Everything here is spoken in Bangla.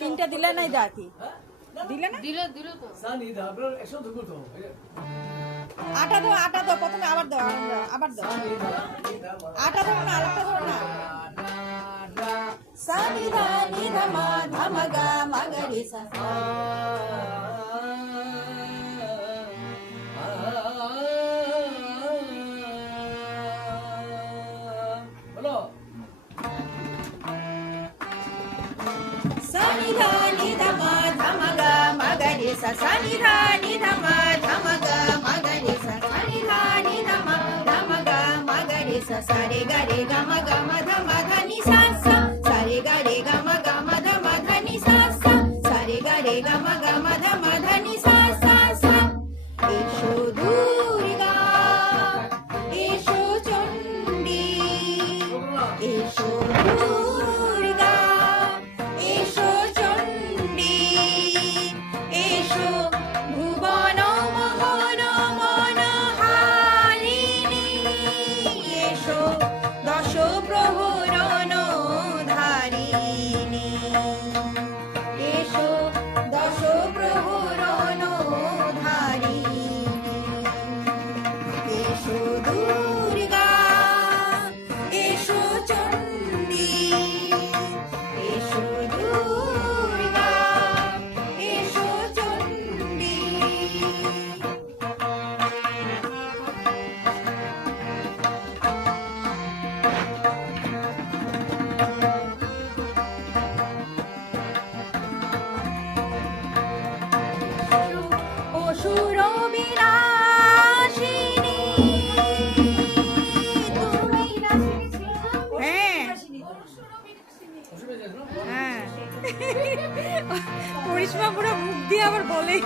তিনটা দিলে নাই দেখি দিলে না দিল তো আটা দাও প্রথমে আবার দাও আবার দাও আটা দাও না আরেকটা দাও না সা নি ধা মা ধা মা গা মা গা রে সা বলো sa ni dha ma dha ma ga ma ga re sa sa ni dha ma dha ma ga ma ga re sa sa ni dha ma dha ma ga ma ga re sa sa re ga ma ga ma dha ni sa sa sa re ga ma ga ma dha ni sa sa sa re ga ma ga ma dha ni sa sa sa esho durga esho chandi esho durga esho chandi esho bhuvan mohan manoharini esho dasho proharan dharini esho dasho proharan dharini esho durga esho chandi esho durga esho chandi অসুর বিনাশিনী তুমি হ্যাঁ করিশ্মা পুরো মুখ দিয়ে আবার বলে